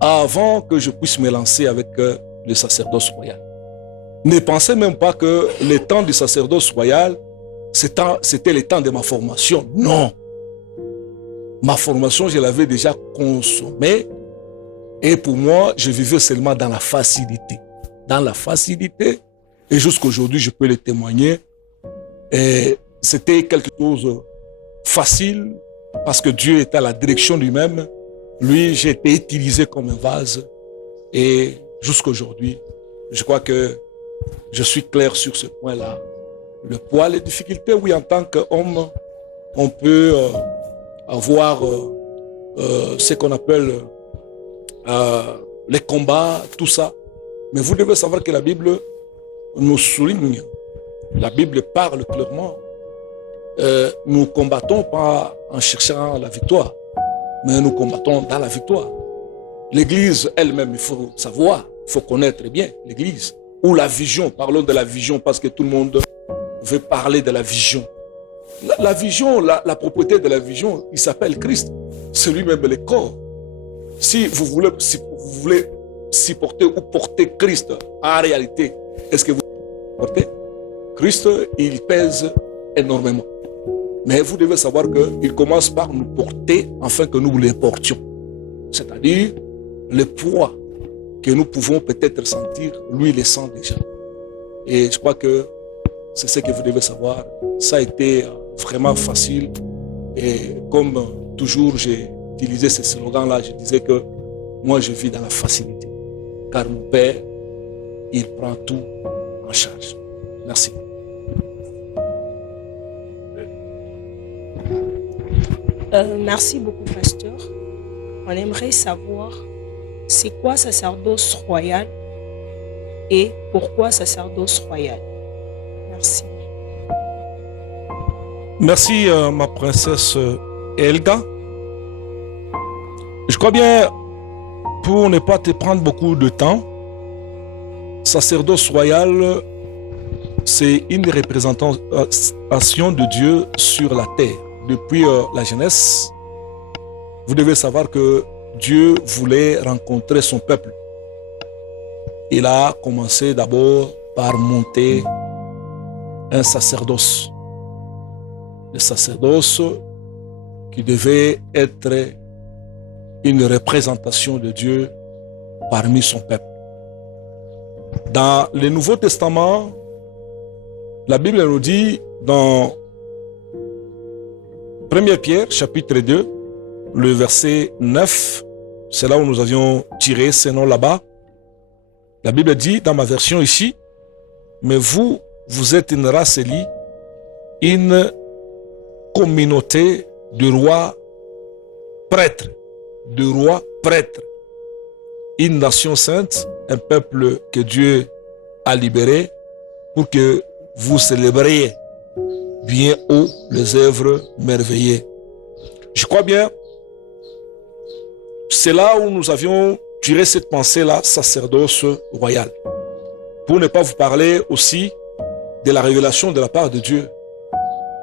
avant que je puisse me lancer avec le sacerdoce royal. Ne pensez même pas que le temps du sacerdoce royal, c'était le temps de ma formation. Non. Ma formation, je l'avais déjà consommée. Et pour moi, je vivais seulement dans la facilité. Dans la facilité. Et jusqu'aujourd'hui, je peux le témoigner. Et c'était quelque chose de facile parce que Dieu était à la direction lui-même. Lui, j'ai été utilisé comme un vase. Et jusqu'aujourd'hui, je crois que je suis clair sur ce point-là. Le poids, les difficultés, oui, en tant qu'homme, on peut avoir ce qu'on appelle les combats, tout ça. Mais vous devez savoir que la Bible nous souligne, la Bible parle clairement. Nous ne combattons pas en cherchant la victoire, mais nous combattons dans la victoire. L'Église elle-même, il faut savoir, il faut connaître bien l'Église. Ou la vision, parlons de la vision parce que tout le monde veut parler de la vision. La vision, la propriété de la vision, il s'appelle Christ. C'est lui-même le corps. Si vous voulez supporter ou porter Christ en réalité, est-ce que vous portez Christ? Il pèse énormément. Mais vous devez savoir qu'il commence par nous porter afin que nous le portions. C'est-à-dire le poids que nous pouvons peut-être sentir, lui il le sent déjà. Et je crois que c'est ce que vous devez savoir. Ça a été vraiment facile. Et comme toujours, j'ai utilisé ce slogan-là, je disais que moi je vis dans la facilité. Car mon Père, il prend tout en charge. Merci. Merci beaucoup, pasteur. On aimerait savoir c'est quoi sacerdoce royal et pourquoi sacerdoce royal. Merci. Merci, ma princesse Elga. Je crois bien, pour ne pas te prendre beaucoup de temps, sacerdoce royal, c'est une représentation de Dieu sur la terre. Depuis la Genèse, vous devez savoir que Dieu voulait rencontrer son peuple. Il a commencé d'abord par monter un sacerdoce. Le sacerdoce qui devait être une représentation de Dieu parmi son peuple. Dans le Nouveau Testament, la Bible nous dit dans 1 Pierre, chapitre 2, le verset 9, c'est là où nous avions tiré ce nom là-bas. La Bible dit, dans ma version ici, mais vous, vous êtes une race élie, une communauté de rois prêtres, une nation sainte, un peuple que Dieu a libéré pour que vous célébriez bien haut les œuvres merveilleuses. Je crois bien, c'est là où nous avions tiré cette pensée-là, sacerdoce royal. Pour ne pas vous parler aussi de la révélation de la part de Dieu.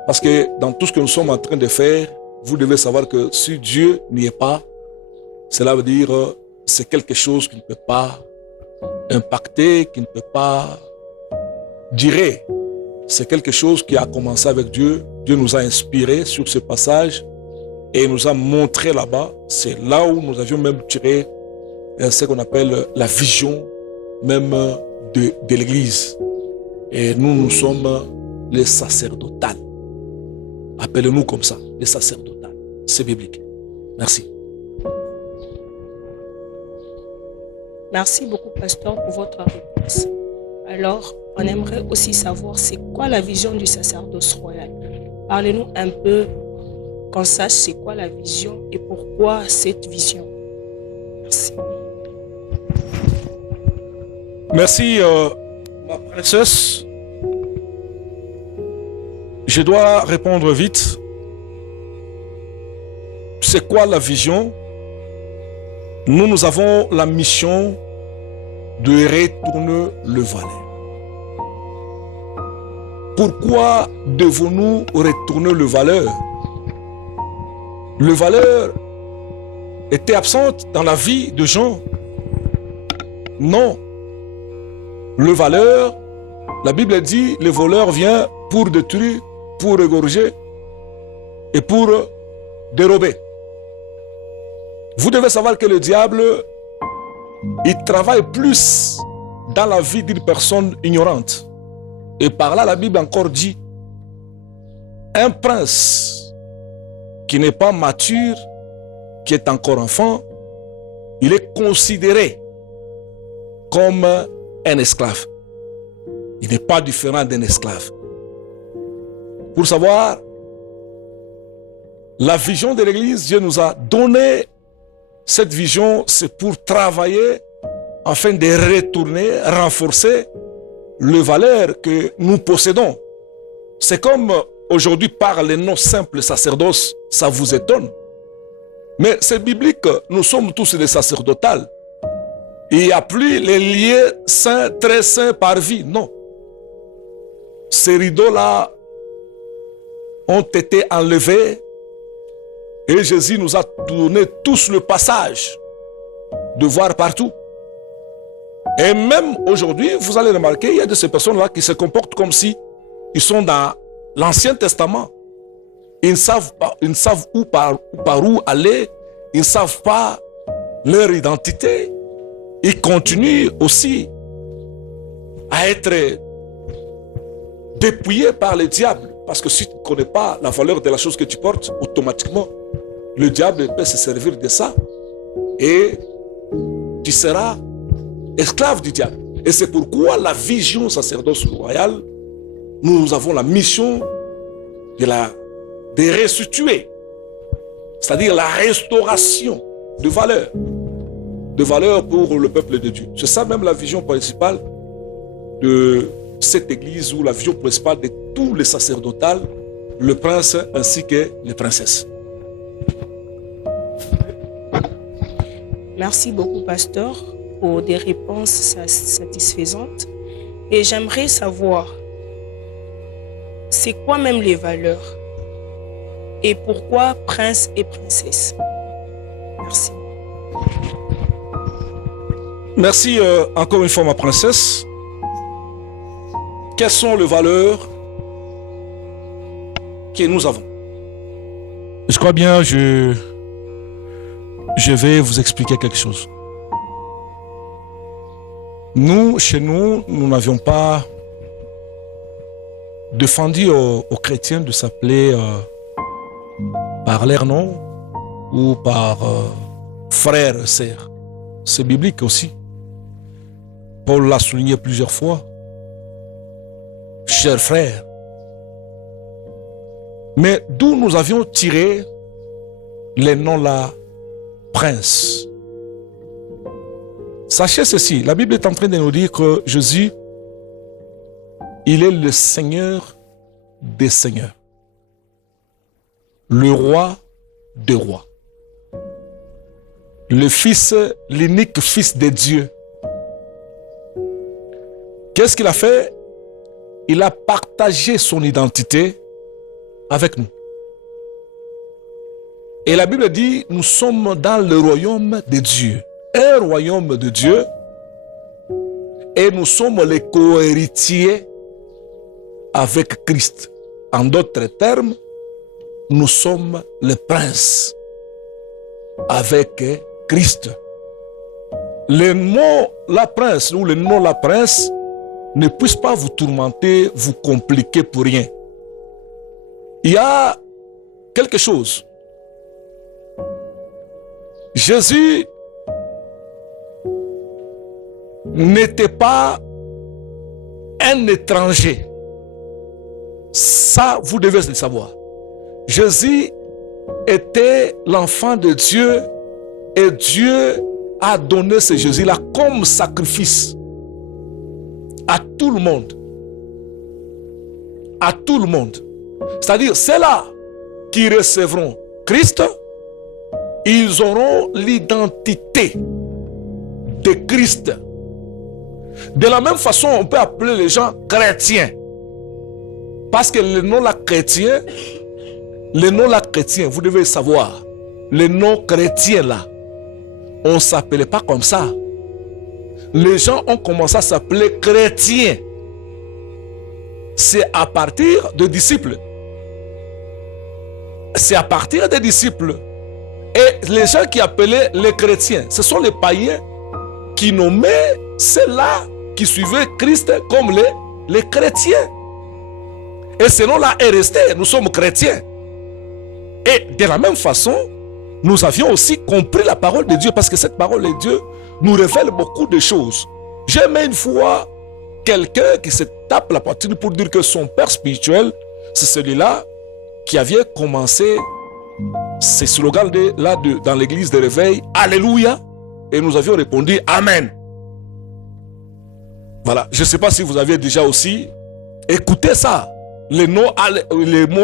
Parce que dans tout ce que nous sommes en train de faire, vous devez savoir que si Dieu n'y est pas, cela veut dire c'est quelque chose qui ne peut pas impacter, qui ne peut pas durer. C'est quelque chose qui a commencé avec Dieu. Dieu nous a inspirés sur ce passage et nous a montré là-bas. C'est là où nous avions même tiré ce qu'on appelle la vision même de l'Église. Et nous sommes les sacerdotales. Appelez-nous comme ça, les sacerdotales. C'est biblique. Merci. Merci beaucoup, pasteur, pour votre réponse. Alors, on aimerait aussi savoir c'est quoi la vision du sacerdoce royal. Parlez-nous un peu, qu'on sache c'est quoi la vision et pourquoi cette vision. Merci. Merci, ma princesse. Je dois répondre vite. C'est quoi la vision? Nous avons la mission de retourner le valet. Pourquoi devons-nous retourner le valeur? Le valeur était absente dans la vie de Jean? Non. Le voleur, la Bible dit, le voleur vient pour détruire, pour égorger et pour dérober. Vous devez savoir que le diable, il travaille plus dans la vie d'une personne ignorante. Et par là, la Bible encore dit, un prince qui n'est pas mature, qui est encore enfant, il est considéré comme un esclave. Il n'est pas différent d'un esclave. Pour savoir, la vision de l'Église, Dieu nous a donné cette vision, c'est pour travailler afin de retourner, renforcer les valeurs que nous possédons. C'est comme aujourd'hui par les noms simples sacerdoce, ça vous étonne. Mais c'est biblique, nous sommes tous des sacerdotales. Il n'y a plus les liens saints, très saints par vie, non. Ces rideaux-là ont été enlevés et Jésus nous a donné tous le passage de voir partout. Et même aujourd'hui, vous allez remarquer, il y a de ces personnes-là qui se comportent comme si ils sont dans l'Ancien Testament. Ils ne savent où par où aller, ils ne savent pas leur identité. Ils continuent aussi à être dépouillés par le diable. Parce que si tu ne connais pas la valeur de la chose que tu portes, automatiquement, le diable peut se servir de ça et tu seras esclave du diable. Et c'est pourquoi la vision sacerdoce royale, nous avons la mission de restituer, c'est-à-dire la restauration de valeur pour le peuple de Dieu. C'est ça même la vision principale de cette église, ou la vision principale de tous les sacerdotales, le prince ainsi que les princesses. Merci beaucoup, pasteur, pour des réponses satisfaisantes. Et j'aimerais savoir, c'est quoi même les valeurs? Et pourquoi prince et princesse? Merci. Merci encore une fois, ma princesse. Quelles sont les valeurs que nous avons? Je crois bien, je vais vous expliquer quelque chose. Nous, chez nous, nous n'avions pas défendu aux chrétiens de s'appeler par leur nom ou par frère, sœur. C'est biblique aussi. Paul l'a souligné plusieurs fois. Chers frères. Mais d'où nous avions tiré les noms-là, prince. Sachez ceci, la Bible est en train de nous dire que Jésus, il est le Seigneur des seigneurs, le roi des rois, le Fils, l'unique Fils de Dieu. Qu'est-ce qu'il a fait? Il a partagé son identité avec nous. Et la Bible dit, nous sommes dans le royaume de Dieu. Un royaume de Dieu. Et nous sommes les co-héritiers avec Christ. En d'autres termes, nous sommes les princes avec Christ. Le mot la prince ou le nom la prince ne puisse pas vous tourmenter, vous compliquer pour rien. Il y a quelque chose. Jésus n'était pas un étranger. Ça, vous devez le savoir. Jésus était l'enfant de Dieu et Dieu a donné ce Jésus-là comme sacrifice à tout le monde. À tout le monde. C'est-à-dire, ceux-là qui recevront Christ, ils auront l'identité de Christ. De la même façon, on peut appeler les gens chrétiens. Parce que le nom là chrétien, vous devez savoir, le nom chrétien là, on ne s'appelait pas comme ça. Les gens ont commencé à s'appeler chrétiens. C'est à partir de disciples. C'est à partir des disciples. Et les gens qui appelaient les chrétiens, ce sont les païens qui nommaient ceux-là qui suivaient Christ comme les chrétiens. Et ce nom-là est resté, nous sommes chrétiens. Et de la même façon, nous avions aussi compris la parole de Dieu, parce que cette parole de Dieu nous révèle beaucoup de choses. J'ai aimé une fois quelqu'un qui se tape la poitrine pour dire que son père spirituel, c'est celui-là qui avait commencé ces slogans dans l'église de réveil, Alléluia, et nous avions répondu Amen. Voilà, je ne sais pas si vous aviez déjà aussi écouté ça, les mots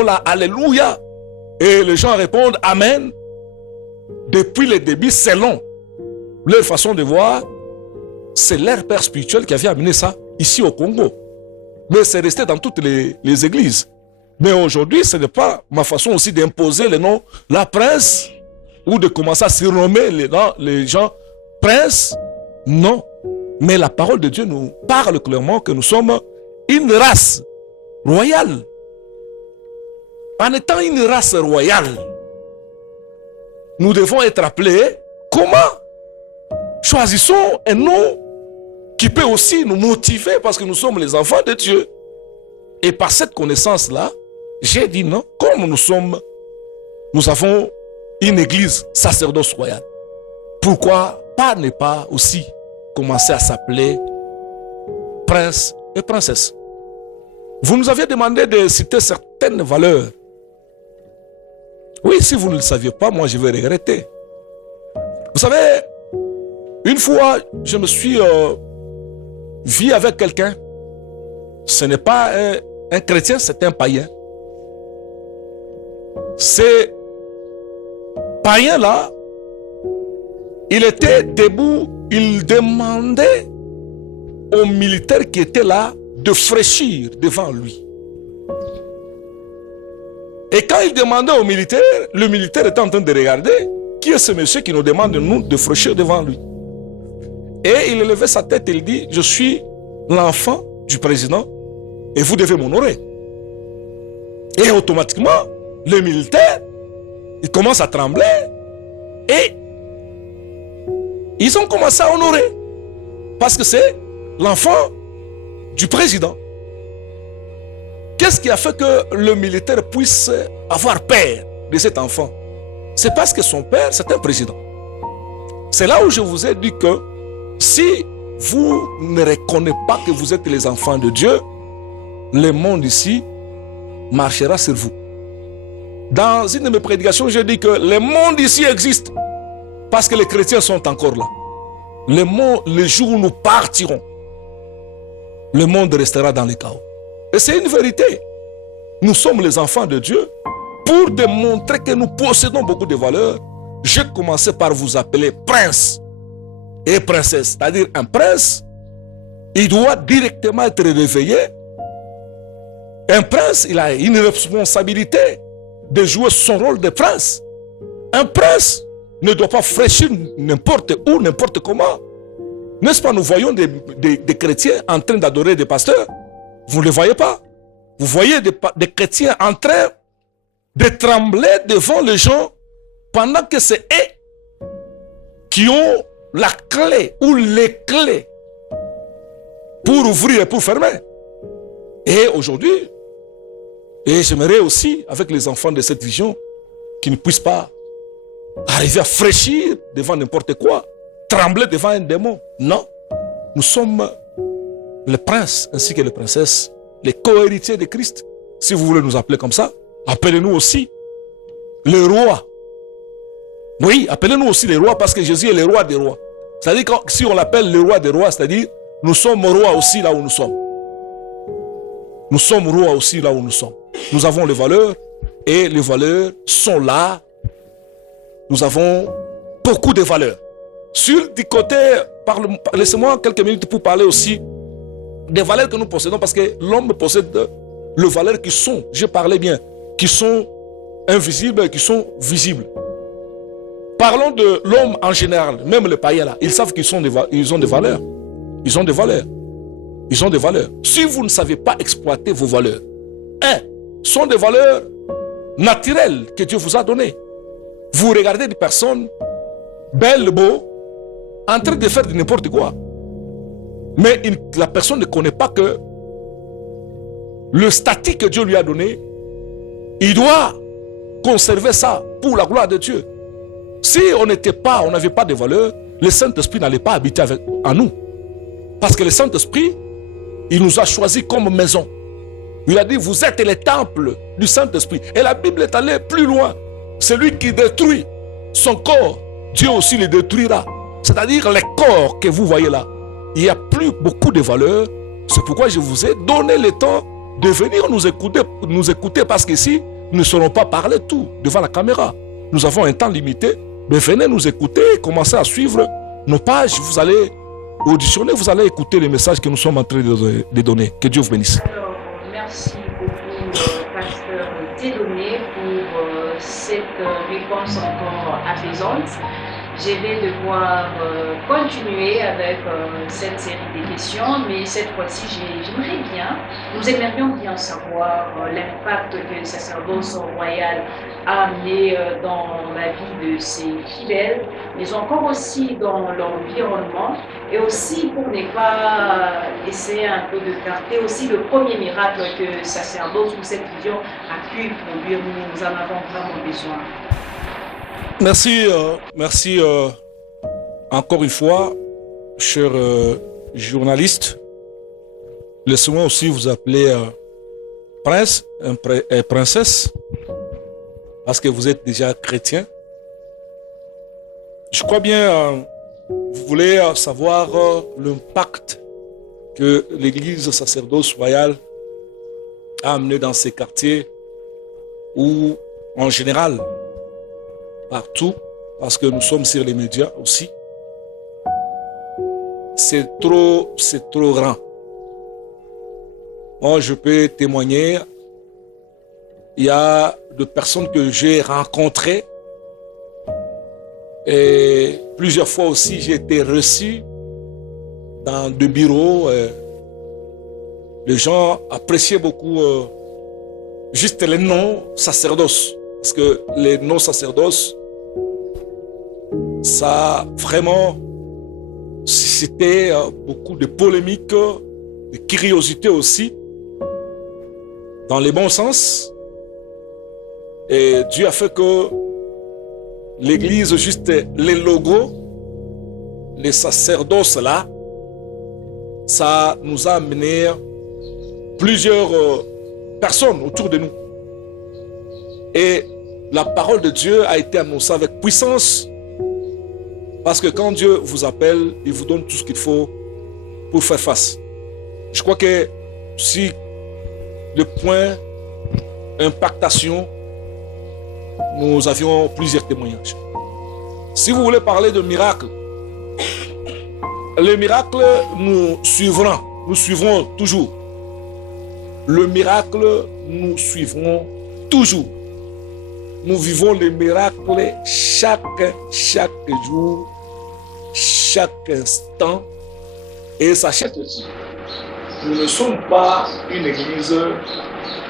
là, Alléluia, et les gens répondent Amen. Depuis le début, c'est long. Leur façon de voir, c'est leur père spirituel qui avait amené ça ici au Congo. Mais c'est resté dans toutes les églises. Mais aujourd'hui, ce n'est pas ma façon aussi d'imposer le nom, la prince, ou de commencer à surnommer les gens prince. Non. Mais la parole de Dieu nous parle clairement que nous sommes une race royale. En étant une race royale, nous devons être appelés comment? Choisissons un nom qui peut aussi nous motiver parce que nous sommes les enfants de Dieu. Et par cette connaissance-là, j'ai dit non, comme nous avons une église sacerdoce royale. Pourquoi pas ne pas aussi commencer à s'appeler prince et princesse? Vous nous aviez demandé de citer certaines valeurs. Oui, si vous ne le saviez pas, moi je vais regretter. Vous savez, une fois, je me suis vu avec quelqu'un. Ce n'est pas un chrétien, c'est un païen. Ce païen-là, il était debout, il demandait aux militaires qui étaient là de fraîchir devant lui. Et quand il demandait au militaire, le militaire était en train de regarder qui est ce monsieur qui nous demande nous de fraîchir devant lui. Et il élevait sa tête et il dit, je suis l'enfant du président et vous devez m'honorer. Et automatiquement, le militaire, il commence à trembler et ils ont commencé à honorer parce que c'est l'enfant du président. Qu'est-ce qui a fait que le militaire puisse avoir peur de cet enfant? C'est parce que son père, c'est un président. C'est là où je vous ai dit que si vous ne reconnaissez pas que vous êtes les enfants de Dieu, le monde ici marchera sur vous. Dans une de mes prédications, j'ai dit que le monde ici existe parce que les chrétiens sont encore là. Le jour où nous partirons, le monde restera dans le chaos. Et c'est une vérité. Nous sommes les enfants de Dieu. Pour démontrer que nous possédons beaucoup de valeurs, j'ai commencé par vous appeler prince et princesse. C'est-à-dire un prince, il doit directement être réveillé. Un prince, il a une responsabilité de jouer son rôle de prince. Un prince ne doit pas fraîchir n'importe où, n'importe comment. N'est-ce pas, nous voyons des chrétiens en train d'adorer des pasteurs. Vous ne le voyez pas. Vous voyez des chrétiens en train de trembler devant les gens pendant que c'est eux qui ont la clé ou les clés pour ouvrir et pour fermer. Et aujourd'hui, et j'aimerais aussi, avec les enfants de cette vision, qu'ils ne puissent pas arriver à fraîchir devant n'importe quoi, trembler devant un démon. Non, nous sommes les princes ainsi que les princesses, les co-héritiers de Christ. Si vous voulez nous appeler comme ça, appelez-nous aussi les rois. Oui, appelez-nous aussi les rois parce que Jésus est le roi des rois. C'est-à-dire que si on l'appelle le roi des rois, c'est-à-dire nous sommes rois aussi là où nous sommes. Nous sommes rois aussi là où nous sommes. Nous avons les valeurs et les valeurs sont là. Nous avons beaucoup de valeurs. Sur du côté, laissez-moi quelques minutes pour parler aussi des valeurs que nous possédons parce que l'homme possède les valeurs qui sont, je parlais bien, qui sont invisibles et qui sont visibles. Parlons de l'homme en général, même les païens là, ils savent qu'ils ont des valeurs. Ils ont des valeurs. Ils ont des valeurs. Si vous ne savez pas exploiter vos valeurs, sont des valeurs naturelles que Dieu vous a données. Vous regardez des personnes belles, beaux, en train de faire de n'importe quoi. Mais la personne ne connaît pas que le statut que Dieu lui a donné, il doit conserver ça pour la gloire de Dieu. Si on n'avait pas de valeur, le Saint-Esprit n'allait pas habiter en nous. Parce que le Saint-Esprit, il nous a choisis comme maison. Il a dit, vous êtes les temples du Saint-Esprit. Et la Bible est allée plus loin. Celui qui détruit son corps, Dieu aussi le détruira. C'est-à-dire les corps que vous voyez là. Il n'y a plus beaucoup de valeur. C'est pourquoi je vous ai donné le temps de venir nous écouter parce qu'ici, nous ne saurons pas parler tout devant la caméra. Nous avons un temps limité. Mais venez nous écouter, commencez à suivre nos pages. Vous allez auditionner, vous allez écouter les messages que nous sommes en train de donner. Que Dieu vous bénisse. Alors, merci beaucoup, Pasteur Dieudonné, pour cette réponse encore apaisante. Je vais devoir continuer avec cette série de questions, mais cette fois-ci, nous aimerions bien savoir l'impact que le sacerdoce royal a amené dans la vie de ses fidèles, mais encore aussi dans l'environnement, et aussi pour ne pas essayer un peu de carter aussi le premier miracle que le sacerdoce ou cette vision a pu produire. Nous en avons vraiment besoin. Merci encore une fois, cher journaliste. Laissez-moi aussi vous appeler prince et princesse, parce que vous êtes déjà chrétien. Je crois bien, vous voulez savoir l'impact que l'église sacerdoce royale a amené dans ces quartiers ou en général partout, parce que nous sommes sur les médias aussi. C'est trop grand. Moi, je peux témoigner. Il y a des personnes que j'ai rencontrées et plusieurs fois aussi j'ai été reçu dans des bureaux. Les gens appréciaient beaucoup juste les noms sacerdoce, parce que les noms sacerdoce, ça a vraiment suscité beaucoup de polémiques, de curiosité aussi, dans les bons sens. Et Dieu a fait que l'église, juste les logos, les sacerdoces là, ça nous a amené plusieurs personnes autour de nous. Et la parole de Dieu a été annoncée avec puissance. Parce que quand Dieu vous appelle, il vous donne tout ce qu'il faut pour faire face. Je crois que si le point impactation, nous avions plusieurs témoignages. Si vous voulez parler de miracles, les miracles nous suivront toujours. Le miracle, nous suivrons toujours. Nous vivons les miracles chaque jour, chaque instant. Et sachez que nous ne sommes pas une église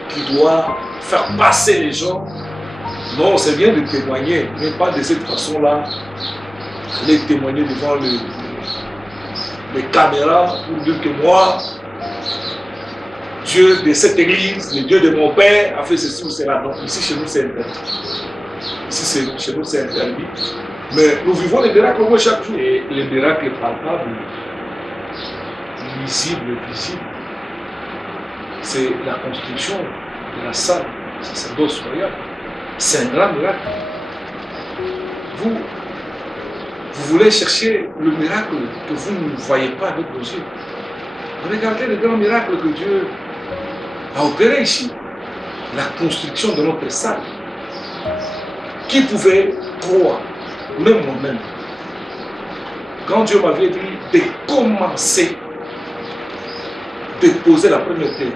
qui doit faire passer les gens. Non, c'est bien de témoigner, mais pas de cette façon-là. Les témoigner devant les caméras pour dire que moi, Dieu de cette église, le Dieu de mon père a fait ceci ou cela. Non, ici chez nous c'est interdit. Ici chez nous c'est interdit. Mais nous vivons les miracles chaque jour. Et les miracles palpables, lisibles, visibles, c'est la construction de la salle sacerdoce royale. C'est un grand miracle. Vous voulez chercher le miracle que vous ne voyez pas avec vos yeux. Regardez le grand miracle que Dieu a opéré ici. La construction de notre salle. Qui pouvait croire, même moi-même, quand Dieu m'avait dit de commencer, de poser la première pierre,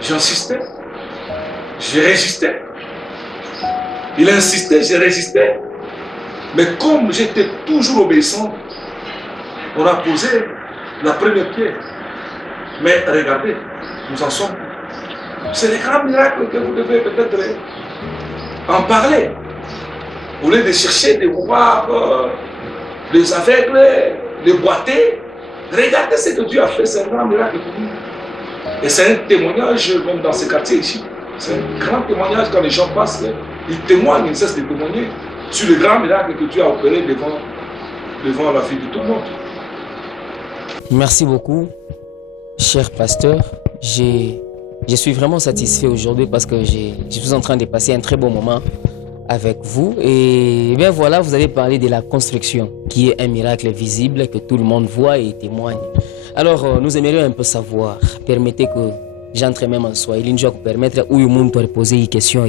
j'insistais, je résistais. Il insistait, j'ai résisté. Mais comme j'étais toujours obéissant, on a posé la première pierre. Mais regardez, nous en sommes. C'est les grands miracles que vous devez peut-être en parler. Au lieu de chercher de voir les aveugles, les boités, regardez ce que Dieu a fait, c'est un grand miracle pour nous. Et c'est un témoignage, même dans ce quartier ici. C'est un grand témoignage quand les gens passent, ils témoignent, ils ne cessent de témoigner sur le grand miracle que Dieu a opéré devant la vie de tout le monde. Merci beaucoup, cher pasteur. Je suis vraiment satisfait aujourd'hui parce que je suis en train de passer un très bon moment avec vous. Et bien voilà, vous avez parlé de la construction, qui est un miracle visible que tout le monde voit et témoigne. Alors, nous aimerions un peu savoir, permettez que j'entre même en soi, il nous permettre où le monde peut poser une question.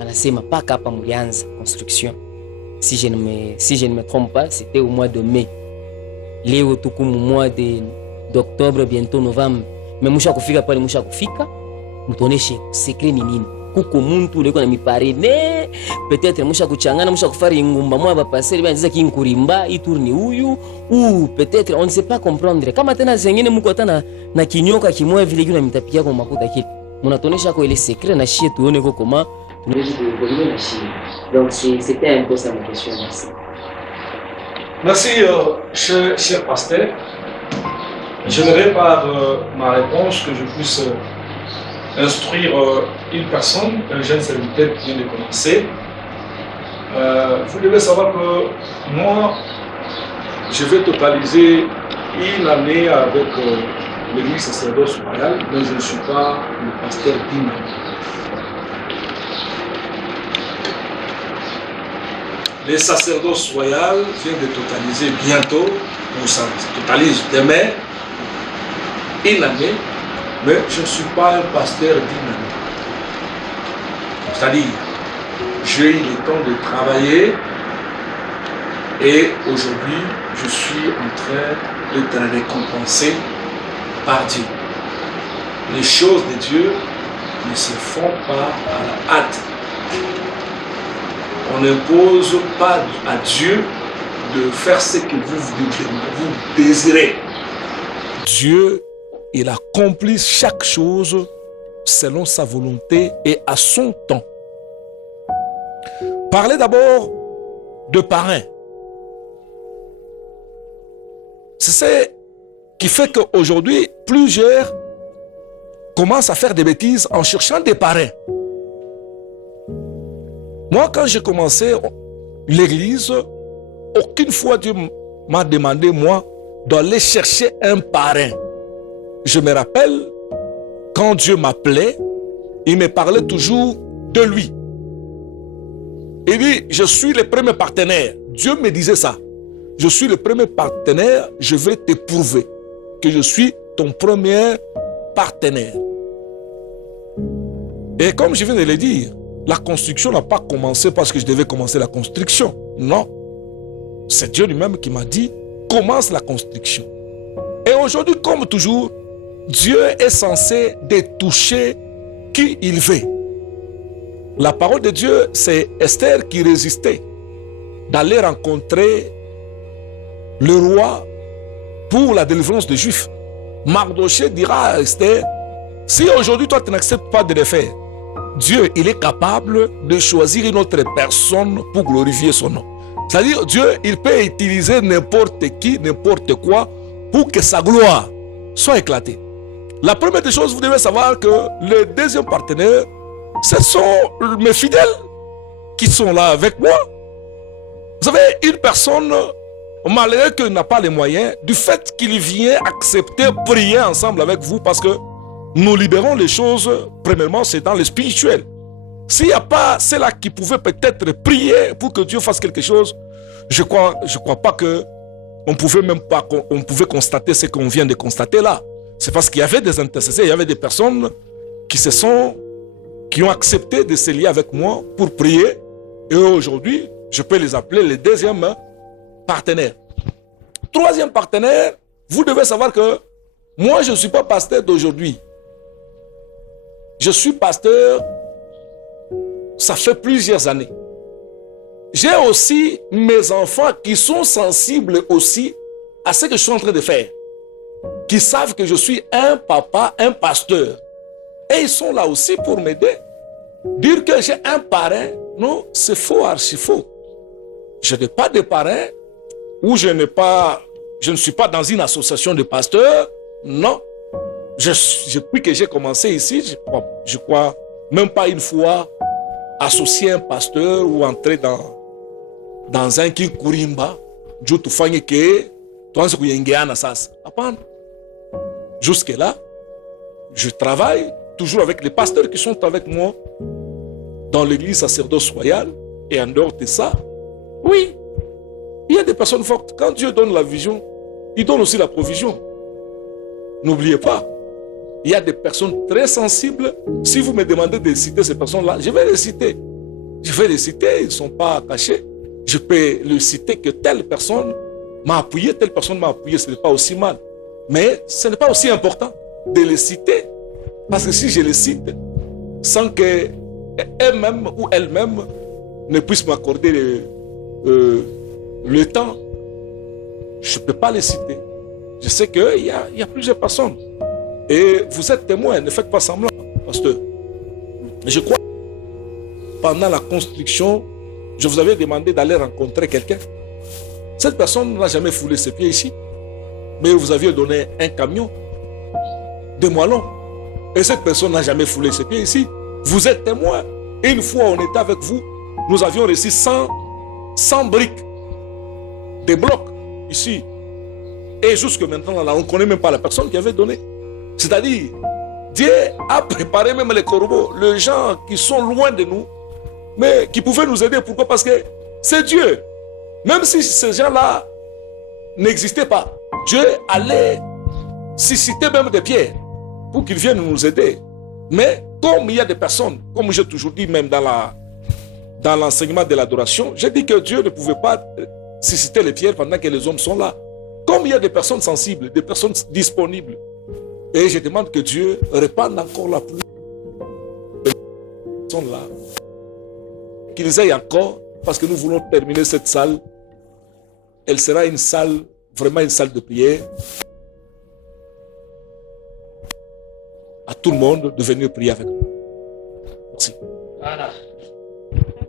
Anasema pas kapa mulianza construction. Si je ne me trompe pas, c'était au mois de mai. Leo tuko mu mois d'octobre, bientôt novembre. Mais musha kufika pale musha kufika, mutoneshe secret ni nini? Kuko muntu leko na miparene, peut-être musha kuchangana, musha kufari ngumba mwa ba passer bien disait kinkurimba, iturni huyu, ou peut-être on ne sait pas comprendre. Kama tena zengine mko tana na kinyoka kimoya vile kuna mitapia kwa makuta kile. Munatonesha kwa ile secret na shie tuone ko comment tunaweza kuevoluer na shie. Donc c'était un peu ça ma question. Merci. Merci, cher pasteur. J'aimerais par ma réponse que je puisse instruire une personne, un jeune serviteur qui vient de commencer. Vous devez savoir que moi, je vais totaliser une année avec l'église sacerdoce royale, mais je ne suis pas le pasteur d'une année. Les sacerdoces royales viennent de totaliser bientôt, ou ça totalise demain, une année, mais je ne suis pas un pasteur d'une année. C'est-à-dire, j'ai eu le temps de travailler et aujourd'hui, je suis en train d'être récompensé par Dieu. Les choses de Dieu ne se font pas à la hâte. On n'impose pas à Dieu de faire ce que vous désirez. Dieu, il accomplit chaque chose selon sa volonté et à son temps. Parlez d'abord de parrain. C'est ce qui fait qu'aujourd'hui, plusieurs commencent à faire des bêtises en cherchant des parrains. Moi, quand j'ai commencé l'église, aucune fois Dieu m'a demandé, moi, d'aller chercher un parrain. Je me rappelle, quand Dieu m'appelait, il me parlait toujours de lui. Il dit, je suis le premier partenaire. Dieu me disait ça. Je suis le premier partenaire, je vais te prouver que je suis ton premier partenaire. Et comme je viens de le dire, la construction n'a pas commencé parce que je devais commencer la construction. Non. C'est Dieu lui-même qui m'a dit, commence la construction. Et aujourd'hui, comme toujours, Dieu est censé toucher qui il veut. La parole de Dieu, c'est Esther qui résistait d'aller rencontrer le roi pour la délivrance des Juifs. Mardoché dira à Esther, si aujourd'hui toi tu n'acceptes pas de le faire, Dieu, il est capable de choisir une autre personne pour glorifier son nom. C'est-à-dire, Dieu, il peut utiliser n'importe qui, n'importe quoi, pour que sa gloire soit éclatée. La première des choses, vous devez savoir que le deuxième partenaire, ce sont mes fidèles qui sont là avec moi. Vous savez, une personne, malgré qu'il n'a pas les moyens, du fait qu'il vient accepter, prier ensemble avec vous, parce que nous libérons les choses, premièrement, c'est dans le spirituel. S'il n'y a pas ceux-là qui pouvaient peut-être prier pour que Dieu fasse quelque chose, je crois pas que on pouvait constater ce qu'on vient de constater là. C'est parce qu'il y avait des intercesseurs, il y avait des personnes qui ont accepté de se lier avec moi pour prier. Et aujourd'hui, je peux les appeler les deuxièmes partenaires. Troisième partenaire, vous devez savoir que moi, je ne suis pas pasteur d'aujourd'hui. Je suis pasteur ça fait plusieurs années. J'ai aussi mes enfants qui sont sensibles aussi à ce que je suis en train de faire, qui savent que je suis un papa, un pasteur. Et ils sont là aussi pour m'aider. Dire que j'ai un parrain, non, c'est faux, archi faux. Je n'ai pas de parrain ou je ne suis pas dans une association de pasteurs. Non. Depuis que j'ai commencé ici, je crois même pas une fois associer un pasteur ou entrer dans un kinkurimba. Jusque là, je travaille toujours avec les pasteurs qui sont avec moi dans l'église sacerdoce royale. Et en dehors de ça, oui, il y a des personnes fortes. Quand Dieu donne la vision, il donne aussi la provision. N'oubliez pas, il y a des personnes très sensibles. Si vous me demandez de citer ces personnes-là, je vais les citer. Je vais les citer, ils ne sont pas cachés. Je peux le citer que telle personne m'a appuyé, telle personne m'a appuyé, ce n'est pas aussi mal. Mais ce n'est pas aussi important de les citer. Parce que si je les cite, sans qu'elles-mêmes ou elles-mêmes ne puissent m'accorder le temps, je ne peux pas les citer. Je sais qu'il y a plusieurs personnes. Et vous êtes témoins, ne faites pas semblant, pasteur. Je crois que pendant la construction, je vous avais demandé d'aller rencontrer quelqu'un. Cette personne n'a jamais foulé ses pieds ici. Mais vous aviez donné un camion de moellons. Et cette personne n'a jamais foulé ses pieds ici. Vous êtes témoin. Et une fois on était avec vous, nous avions reçu 100 briques, des blocs ici. Et jusque maintenant, là, on ne connaît même pas la personne qui avait donné. C'est-à-dire, Dieu a préparé même les corbeaux, les gens qui sont loin de nous, mais qui pouvaient nous aider. Pourquoi? Parce que c'est Dieu. Même si ces gens-là n'existaient pas, Dieu allait susciter même des pierres pour qu'ils viennent nous aider. Mais comme il y a des personnes, comme j'ai toujours dit même dans l'enseignement de l'adoration, j'ai dit que Dieu ne pouvait pas susciter les pierres pendant que les hommes sont là. Comme il y a des personnes sensibles, des personnes disponibles, et je demande que Dieu répande encore la pluie de personnes là, qu'ils aillent encore, parce que nous voulons terminer cette salle. Elle sera une salle, vraiment une salle de prière. À tout le monde de venir prier avec nous. Merci. Voilà.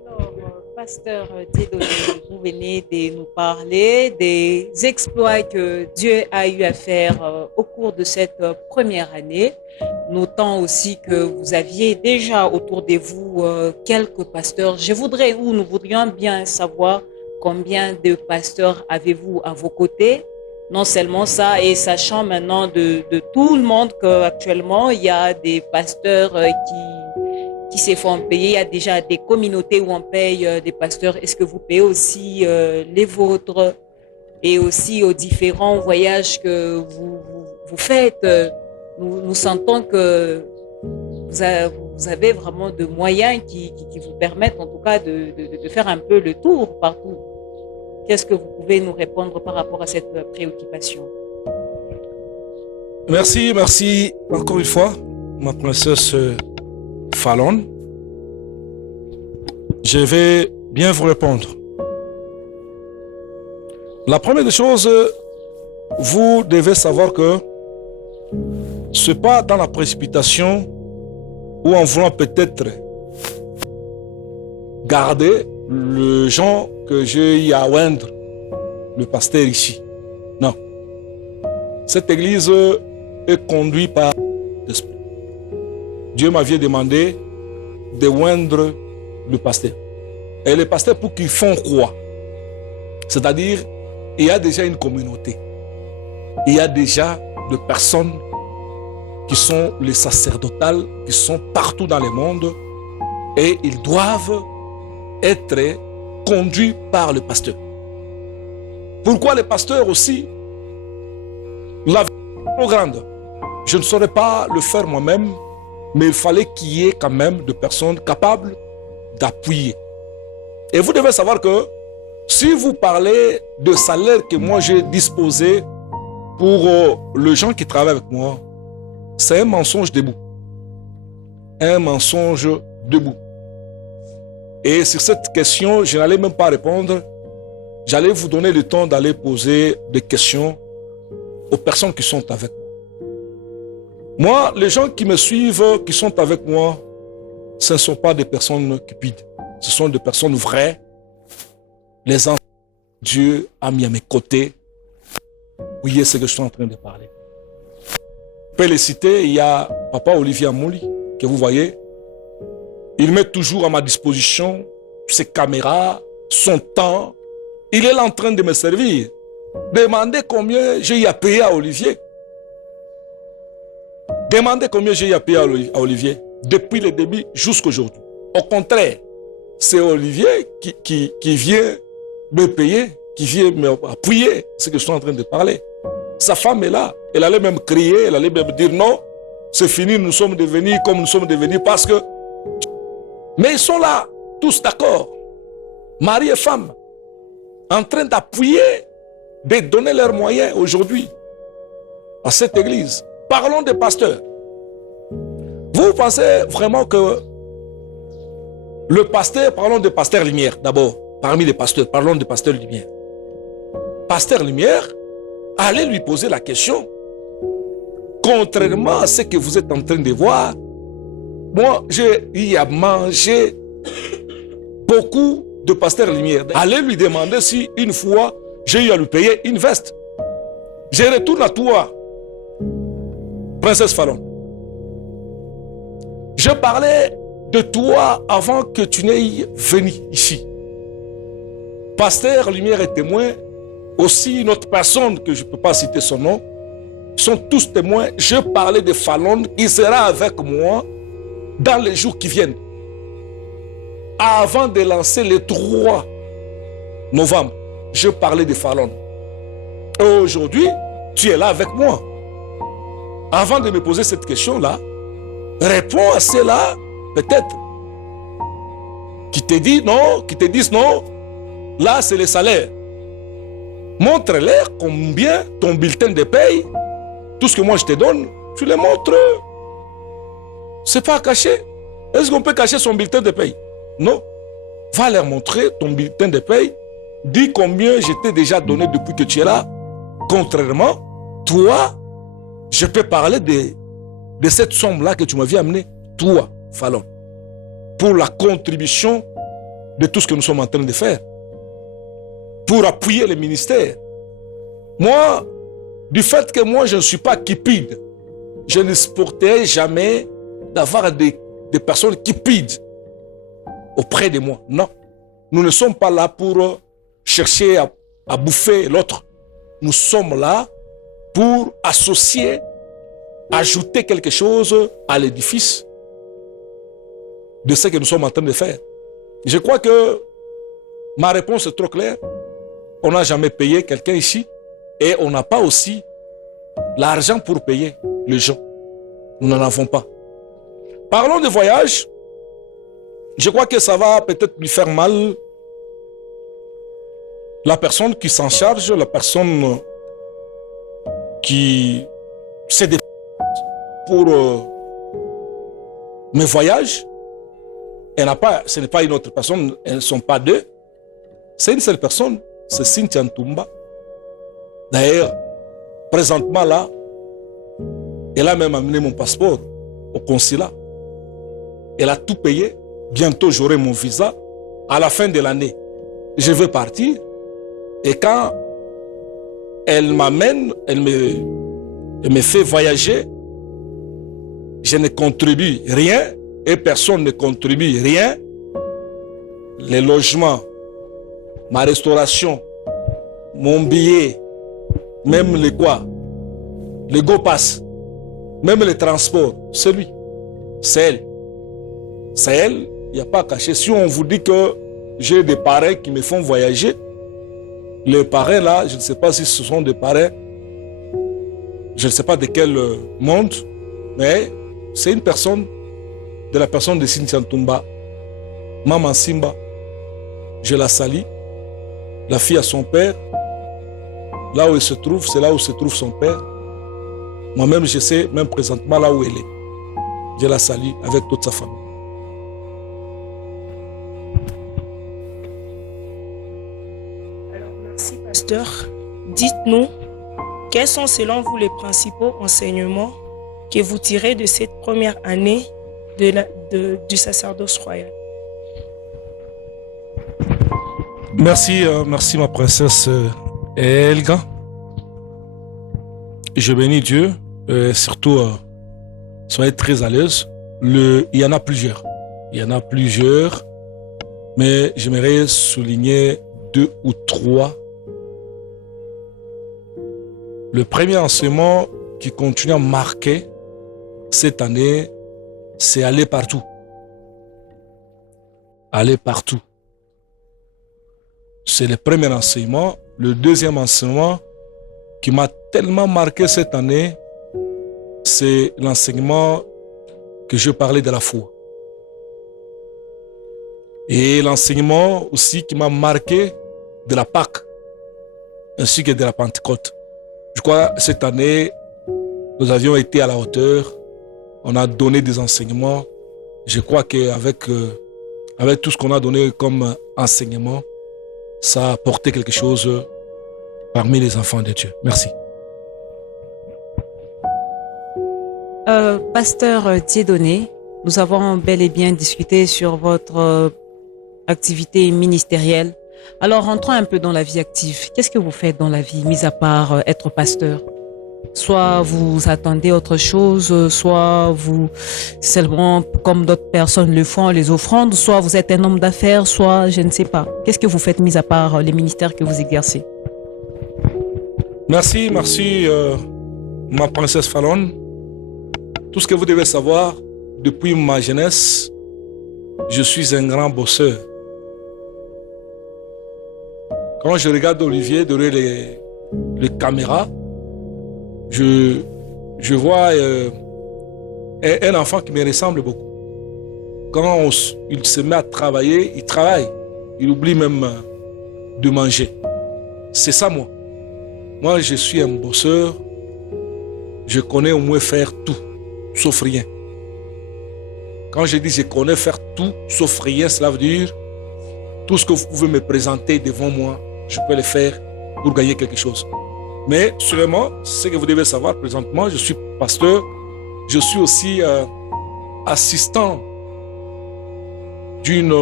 Alors, pasteur Dieudonné, vous venez de nous parler des exploits que Dieu a eu à faire au cours de cette première année, notant aussi que vous aviez déjà autour de vous quelques pasteurs. Nous voudrions bien savoir combien de pasteurs avez-vous à vos côtés? Non seulement ça, et sachant maintenant de tout le monde qu'actuellement, il y a des pasteurs qui se font payer. Il y a déjà des communautés où on paye des pasteurs. Est-ce que vous payez aussi les vôtres? Et aussi aux différents voyages que vous faites, nous sentons que vous avez vraiment de moyens qui vous permettent en tout cas de faire un peu le tour partout. Qu'est-ce que vous pouvez nous répondre par rapport à cette préoccupation? Merci encore une fois, ma princesse Fallon. Je vais bien vous répondre. La première des choses, vous devez savoir que ce n'est pas dans la précipitation ou en voulant peut-être garder le gens que j'ai eu à oindre, le pasteur ici. Non. Cette église est conduite par l'Esprit. Dieu m'avait demandé de oindre le pasteur. Et le pasteur, pour qu'ils font quoi? C'est-à-dire, il y a déjà une communauté. Il y a déjà des personnes qui sont les sacerdotales, qui sont partout dans le monde. Et ils doivent être conduits par le pasteur. Pourquoi le pasteur aussi? La vie est trop grande. Je ne saurais pas le faire moi-même, mais il fallait qu'il y ait quand même des personnes capables d'appuyer. Et vous devez savoir que si vous parlez de salaire que moi j'ai disposé pour les gens qui travaillent avec moi, c'est un mensonge debout. Un mensonge debout. Et sur cette question, je n'allais même pas répondre. J'allais vous donner le temps d'aller poser des questions aux personnes qui sont avec moi. Moi, les gens qui me suivent, qui sont avec moi, ce ne sont pas des personnes cupides. Ce sont des personnes vraies. Les enfants que Dieu a mis à mes côtés. Oui, c'est ce que je suis en train de parler. Je peux les citer. Il y a Papa Olivier Amouli, que vous voyez. Il met toujours à ma disposition ses caméras, son temps. Il est là en train de me servir. Demandez combien j'ai eu à payer à Olivier. Demandez combien j'ai eu à payer à Olivier depuis le début jusqu'à aujourd'hui. Au contraire, c'est Olivier qui vient me payer, qui vient m'appuyer, ce que je suis en train de parler. Sa femme est là. Elle allait même crier, elle allait même dire non, c'est fini, nous sommes devenus comme nous sommes devenus parce que... Mais ils sont là, tous d'accord. Mari et femme, en train d'appuyer, de donner leurs moyens aujourd'hui à cette église. Parlons des pasteurs. Vous pensez vraiment que le pasteur, parlons de pasteur Lumière d'abord, parmi les pasteurs, parlons de pasteur Lumière. Pasteur Lumière, allez lui poser la question. Contrairement à ce que vous êtes en train de voir, moi, j'ai eu à manger beaucoup de pasteur Lumière. Allez lui demander si une fois, j'ai eu à lui payer une veste. Je retourne à toi, Princesse Fallon. Je parlais de toi avant que tu n'aies venu ici. Pasteur Lumière et témoin, aussi une autre personne que je ne peux pas citer son nom, sont tous témoins. Je parlais de Fallon qui sera avec moi dans les jours qui viennent. Avant de lancer le 3 novembre, je parlais de Fallon. Et aujourd'hui, tu es là avec moi. Avant de me poser cette question-là, réponds à ceux-là, peut-être, qui te disent non, là c'est le salaire. Montre-leur combien ton bulletin de paye, tout ce que moi je te donne, tu les montres. C'est pas caché. Est-ce qu'on peut cacher son bulletin de paye? Non. Va leur montrer ton bulletin de paye. Dis combien je t'ai déjà donné depuis que tu es là. Contrairement, toi, je peux parler de cette somme-là que tu m'avais amenée. Toi, Fallon. Pour la contribution de tout ce que nous sommes en train de faire. Pour appuyer le ministère. Moi, du fait que moi je ne suis pas cupide, je ne supporterai jamais d'avoir des personnes cupides auprès de moi. Non. Nous ne sommes pas là pour chercher à bouffer l'autre. Nous sommes là pour associer, ajouter quelque chose à l'édifice de ce que nous sommes en train de faire. Je crois que ma réponse est trop claire. On n'a jamais payé quelqu'un ici et on n'a pas aussi l'argent pour payer les gens. Nous n'en avons pas. Parlons de voyage. Je crois que ça va peut-être lui faire mal. La personne qui s'en charge, la personne qui s'est déplacée pour mes voyages, ce n'est pas une autre personne, elles ne sont pas deux. C'est une seule personne, c'est Cynthia Ntumba. D'ailleurs, présentement là, elle a même amené mon passeport au consulat. Elle a tout payé. Bientôt, j'aurai mon visa. À la fin de l'année, je vais partir. Et quand elle m'amène, elle me fait voyager, je ne contribue rien et personne ne contribue rien. Les logements, ma restauration, mon billet, même les quoi, les go pass, même les transports, c'est lui, c'est elle. C'est elle, il n'y a pas caché. Si on vous dit que j'ai des parrains qui me font voyager, les parrains là, je ne sais pas si ce sont des parrains, je ne sais pas de quel monde, mais c'est une personne, de la personne de Cynthia Ntumba, Maman Simba, je la salue, la fille à son père, là où elle se trouve, c'est là où se trouve son père. Moi-même, je sais, même présentement, là où elle est. Je la salue avec toute sa famille. pasteur, dites-nous quels sont selon vous les principaux enseignements que vous tirez de cette première année du sacerdoce royal. Merci, merci ma princesse Elga. Je bénis Dieu, surtout soyez très à l'aise. Il y en a plusieurs. Mais j'aimerais souligner 2 ou 3. Le premier enseignement qui continue à marquer cette année, c'est aller partout. Aller partout. C'est le premier enseignement. Le deuxième enseignement qui m'a tellement marqué cette année, c'est l'enseignement que je parlais de la foi. Et l'enseignement aussi qui m'a marqué de la Pâque, ainsi que de la Pentecôte. Je crois que cette année, nous avions été à la hauteur, on a donné des enseignements. Je crois qu'avec avec tout ce qu'on a donné comme enseignement, ça a apporté quelque chose parmi les enfants de Dieu. Merci. Pasteur Dieudonné, nous avons bel et bien discuté sur votre activité ministérielle. Alors, rentrons un peu dans la vie active. Qu'est-ce que vous faites dans la vie, mis à part être pasteur? Soit vous attendez autre chose, soit vous seulement, comme d'autres personnes le font, les offrandes, soit vous êtes un homme d'affaires, soit je ne sais pas. Qu'est-ce que vous faites, mis à part les ministères que vous exercez? Merci, ma princesse Fallon. Tout ce que vous devez savoir, depuis ma jeunesse, je suis un grand bosseur. Quand je regarde Olivier derrière les caméras, je vois un enfant qui me ressemble beaucoup. Quand il se met à travailler, il travaille. Il oublie même de manger. C'est ça, moi. Moi, je suis un bosseur. Je connais au moins faire tout, sauf rien. Quand je dis je connais faire tout, sauf rien, cela veut dire tout ce que vous pouvez me présenter devant moi, je peux le faire pour gagner quelque chose. Mais sûrement, ce que vous devez savoir présentement, je suis pasteur, je suis aussi assistant d'une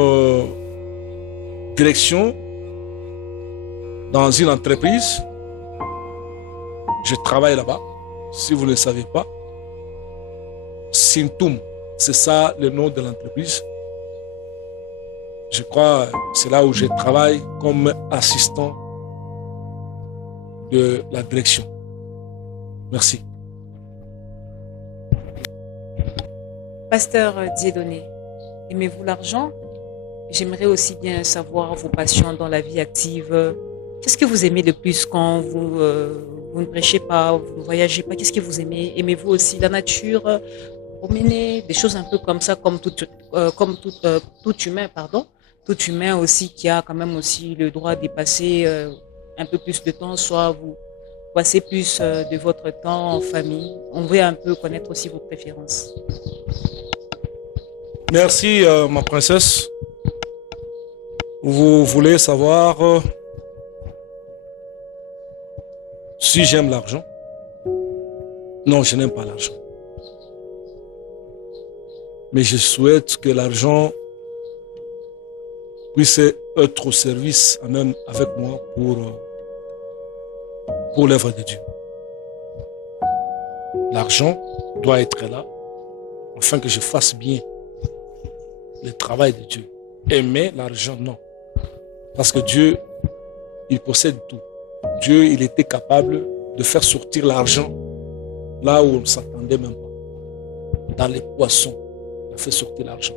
direction dans une entreprise. Je travaille là-bas, si vous ne le savez pas. Sintum, c'est ça le nom de l'entreprise. Je crois que c'est là où je travaille comme assistant de la direction. Merci. Pasteur Dieudonné, aimez-vous l'argent? J'aimerais aussi bien savoir vos passions dans la vie active. Qu'est-ce que vous aimez le plus quand vous ne prêchez pas, vous ne voyagez pas? Qu'est-ce que vous aimez? Aimez-vous aussi la nature, promener, des choses un peu comme ça, comme tout humain, pardon. Tout humain aussi qui a quand même aussi le droit de passer un peu plus de temps, soit vous passez plus de votre temps en famille. On veut un peu connaître aussi vos préférences. Merci, ma princesse. Vous voulez savoir si j'aime l'argent? Non, je n'aime pas l'argent. Mais je souhaite que l'argent puisse être au service même avec moi pour l'œuvre de Dieu. L'argent doit être là afin que je fasse bien le travail de Dieu. Aimer l'argent, non. Parce que Dieu, il possède tout. Dieu, il était capable de faire sortir l'argent là où on ne s'attendait même pas. Dans les poissons, il a fait sortir l'argent.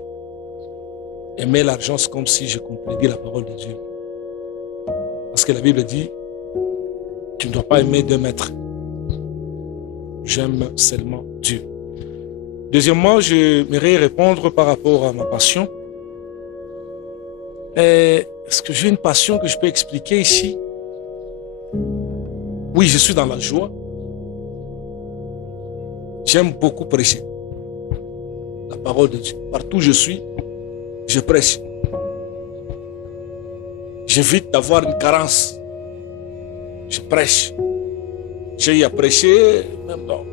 Aimer l'argent, c'est comme si je contredis la parole de Dieu. Parce que la Bible dit, tu ne dois pas aimer deux maîtres. J'aime seulement Dieu. Deuxièmement, j'aimerais répondre par rapport à ma passion. Est-ce que j'ai une passion que je peux expliquer ici? Oui, je suis dans la joie. J'aime beaucoup prêcher la parole de Dieu. Partout où je suis, je prêche. J'évite d'avoir une carence je prêche. J'ai eu à prêcher même dans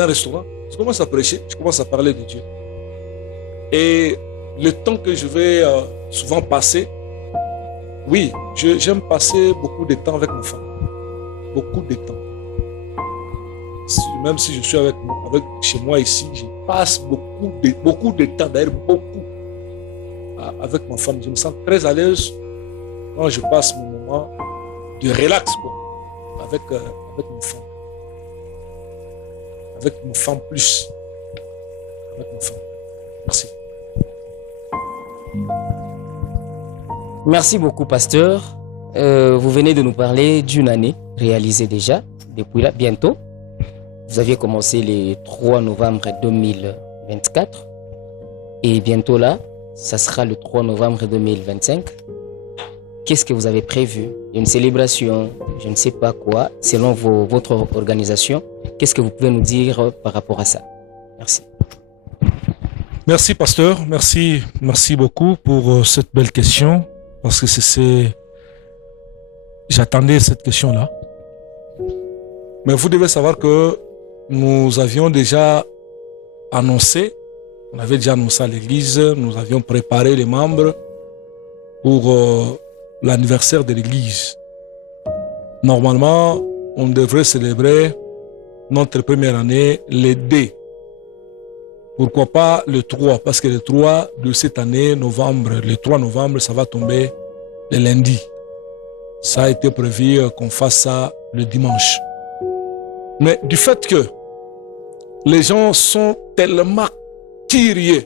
un restaurant. Je commence à prêcher, je commence à parler de Dieu. Et le temps que je vais souvent passer, oui, j'aime passer beaucoup de temps avec ma femme. Beaucoup de temps. Même si je suis chez moi ici, je passe beaucoup de temps, d'ailleurs beaucoup, avec ma femme. Je me sens très à l'aise quand je passe mon moment de relax avec ma femme. Avec ma femme plus. Avec ma femme. Merci. Merci beaucoup, pasteur. Vous venez de nous parler d'une année réalisée déjà, depuis là, bientôt. Vous aviez commencé le 3 novembre 2024 et bientôt là, ça sera le 3 novembre 2025. Qu'est-ce que vous avez prévu? Une célébration, je ne sais pas quoi, selon votre organisation. Qu'est-ce que vous pouvez nous dire par rapport à ça? Merci. Merci, pasteur. Merci beaucoup pour cette belle question. Parce que j'attendais cette question-là. Mais vous devez savoir que nous avions déjà annoncé, on avait déjà annoncé à l'église, nous avions préparé les membres pour l'anniversaire de l'église. Normalement, on devrait célébrer notre première année le 2. Pourquoi pas le 3? Parce que le 3 de cette année, le 3 novembre, ça va tomber le lundi. Ça a été prévu qu'on fasse ça le dimanche. Mais du fait que les gens sont tellement curieux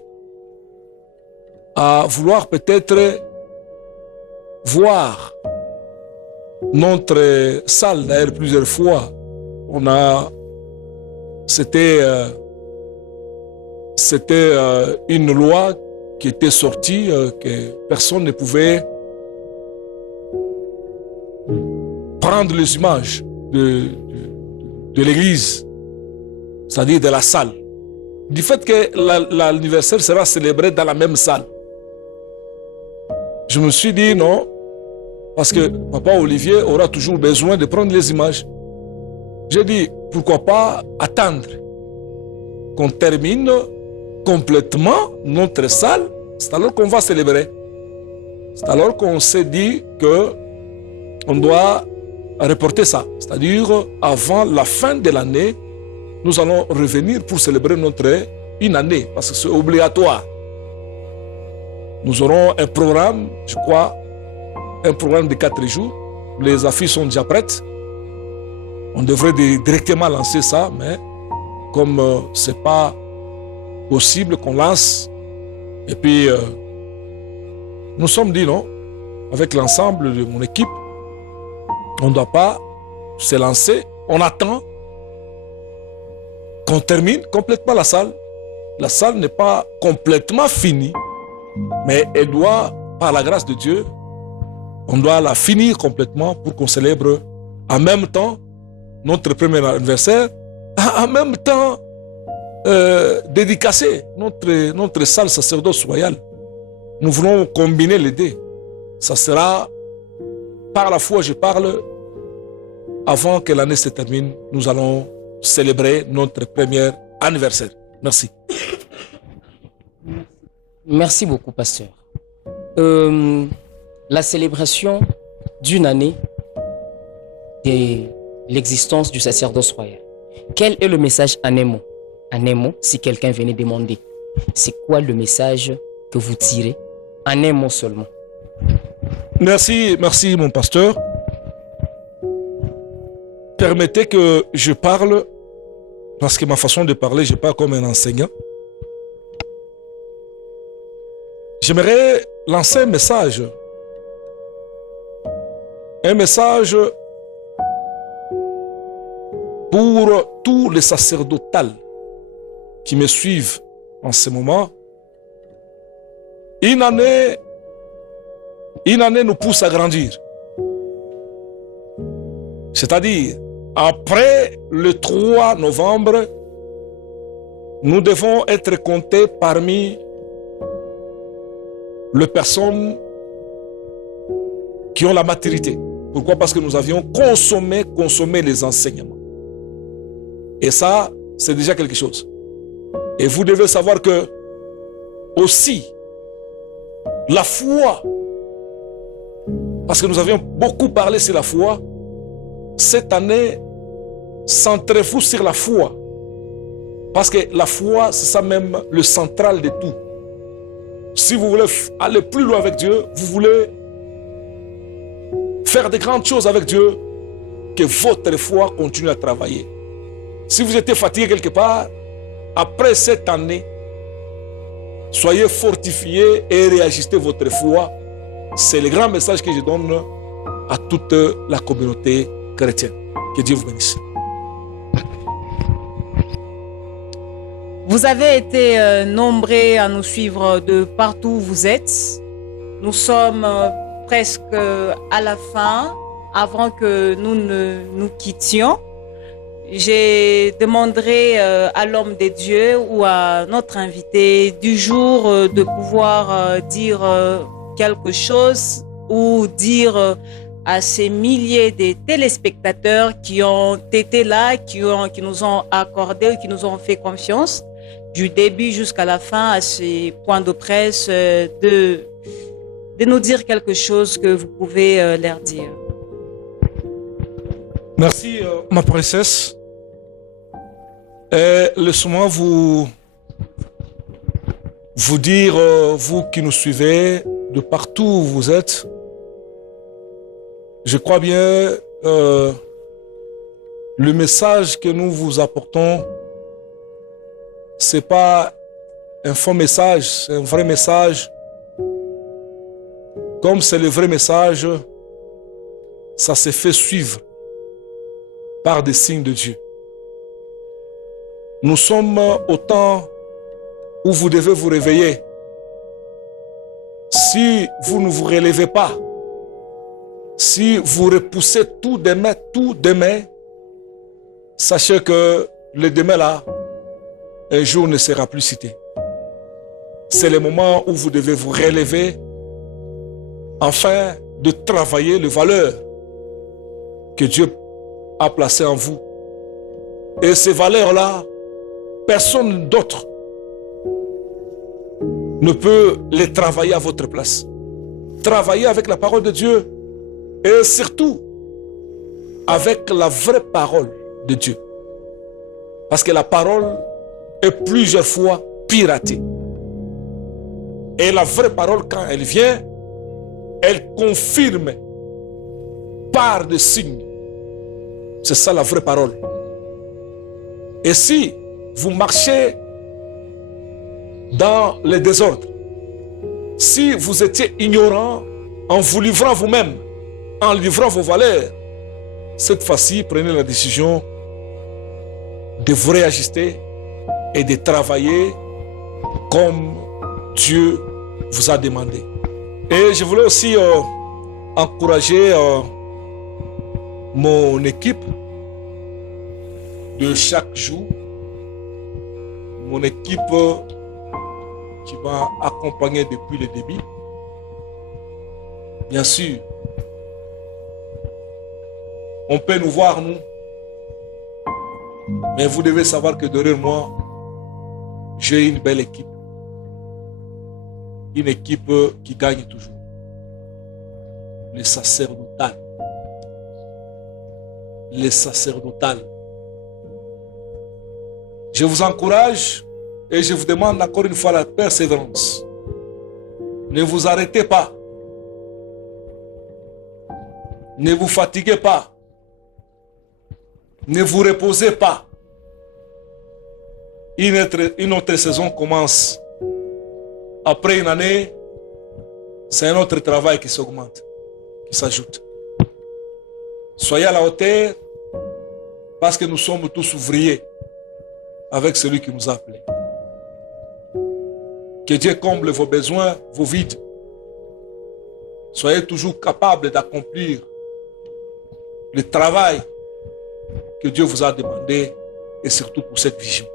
à vouloir peut-être voir notre salle, d'ailleurs plusieurs fois, c'était une loi qui était sortie que personne ne pouvait prendre les images de l'église, c'est-à-dire de la salle. Du fait que l'anniversaire sera célébré dans la même salle. Je me suis dit non, parce que papa Olivier aura toujours besoin de prendre les images. J'ai dit pourquoi pas attendre qu'on termine complètement notre salle, c'est alors qu'on va célébrer. C'est alors qu'on s'est dit que on doit reporter ça. C'est-à-dire, avant la fin de l'année, nous allons revenir pour célébrer une année, parce que c'est obligatoire. Nous aurons un programme, je crois, un programme de 4 jours. Les affiches sont déjà prêtes. On devrait directement lancer ça, mais comme c'est pas possible qu'on lance. Et puis, nous sommes dit non, avec l'ensemble de mon équipe, on ne doit pas se lancer. On attend qu'on termine complètement la salle. La salle n'est pas complètement finie, mais elle doit, par la grâce de Dieu, on doit la finir complètement pour qu'on célèbre en même temps notre premier anniversaire, en même temps dédicacer notre salle sacerdoce royale. Nous voulons combiner les deux. Ça sera, par la foi je parle, avant que l'année se termine, nous allons célébrer notre premier anniversaire. Merci. Merci beaucoup, pasteur. La célébration d'une année de l'existence du sacerdoce royal. Quel est le message en un mot? En un mot, si quelqu'un venait demander, c'est quoi le message que vous tirez en un mot seulement? Merci mon pasteur. Permettez que je parle, parce que ma façon de parler, je parle comme un enseignant. J'aimerais lancer un message pour tous les sacerdotales qui me suivent en ce moment. Une année nous pousse à grandir. C'est-à-dire, après le 3 novembre, nous devons être comptés parmi les personnes qui ont la maturité Pourquoi? Parce que nous avions consommé les enseignements. Et ça, c'est déjà quelque chose. Et vous devez savoir que aussi, la foi, parce que nous avions beaucoup parlé sur la foi, cette année, centrez-vous sur la foi. Parce que la foi, c'est ça même le central de tout. Si vous voulez aller plus loin avec Dieu, vous voulez faire de grandes choses avec Dieu, que votre foi continue à travailler. Si vous étiez fatigué quelque part, après cette année, soyez fortifiés et réajustez votre foi. C'est le grand message que je donne à toute la communauté chrétienne. Que Dieu vous bénisse. Vous avez été nombreux à nous suivre de partout où vous êtes. Nous sommes presque à la fin, avant que nous ne nous quittions. Je demanderai à l'homme de Dieu ou à notre invité du jour de pouvoir dire quelque chose ou dire à ces milliers de téléspectateurs qui ont été là, qui nous ont accordé, qui nous ont fait confiance, du début jusqu'à la fin, à ces points de presse, de nous dire quelque chose que vous pouvez leur dire. Merci, ma princesse. Laissez-moi vous dire, vous qui nous suivez, de partout où vous êtes, je crois bien le message que nous vous apportons, c'est pas un faux message, c'est un vrai message. Comme c'est le vrai message, ça se fait suivre par des signes de Dieu. Nous sommes au temps où vous devez vous réveiller. Si vous ne vous relevez pas, si vous repoussez tout demain, sachez que le demain là, un jour ne sera plus cité. C'est le moment où vous devez vous relever afin de travailler les valeurs que Dieu a placées en vous. Et ces valeurs-là, personne d'autre ne peut les travailler à votre place. Travaillez avec la parole de Dieu et surtout avec la vraie parole de Dieu. Parce que la parole est plusieurs fois piratée. Et la vraie parole, quand elle vient, elle confirme par des signes. C'est ça la vraie parole. Et si vous marchez dans le désordre, si vous étiez ignorant en vous livrant vous-même, en livrant vos valeurs, cette fois-ci, prenez la décision de vous réajuster et de travailler comme Dieu vous a demandé. Et je voulais aussi encourager mon équipe de chaque jour, mon équipe qui m'a accompagné depuis le début. Bien sûr, on peut nous voir, nous, mais vous devez savoir que derrière moi, j'ai une belle équipe. Une équipe qui gagne toujours. Les sacerdotales. Les sacerdotales. Je vous encourage et je vous demande encore une fois la persévérance. Ne vous arrêtez pas. Ne vous fatiguez pas. Ne vous reposez pas. Une autre saison commence. Après une année, c'est un autre travail qui s'augmente, qui s'ajoute. Soyez à la hauteur parce que nous sommes tous ouvriers avec celui qui nous a appelés. Que Dieu comble vos besoins, vos vides. Soyez toujours capables d'accomplir le travail que Dieu vous a demandé et surtout pour cette vision.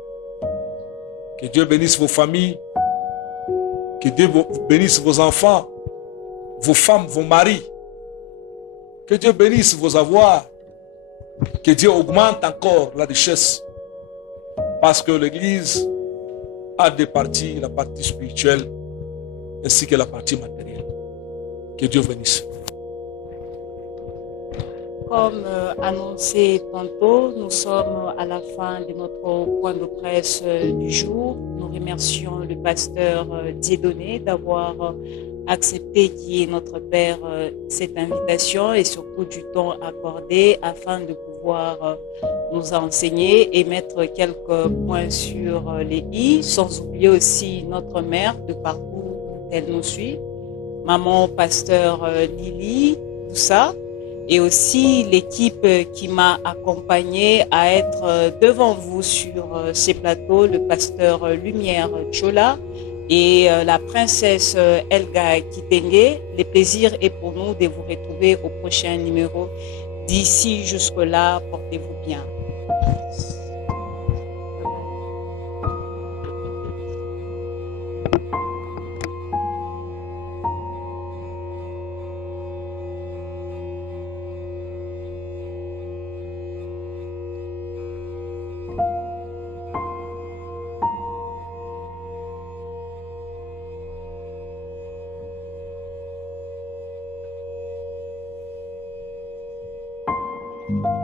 Que Dieu bénisse vos familles, que Dieu bénisse vos enfants, vos femmes, vos maris. Que Dieu bénisse vos avoirs. Que Dieu augmente encore la richesse. Parce que l'Église a deux parties, la partie spirituelle ainsi que la partie matérielle. Que Dieu bénisse. Comme annoncé tantôt, nous sommes à la fin de notre point de presse du jour. Nous remercions le pasteur Dieudonné d'avoir accepté, qui est notre Père, cette invitation et surtout du temps accordé afin de pouvoir nous enseigner et mettre quelques points sur les i, sans oublier aussi notre mère de partout où elle nous suit, maman pasteur Lily, tout ça. Et aussi l'équipe qui m'a accompagné à être devant vous sur ces plateaux, le pasteur Lumière Chola et la princesse Elga Kitenge. Le plaisir est pour nous de vous retrouver au prochain numéro. D'ici jusque-là, portez-vous bien. Thank you.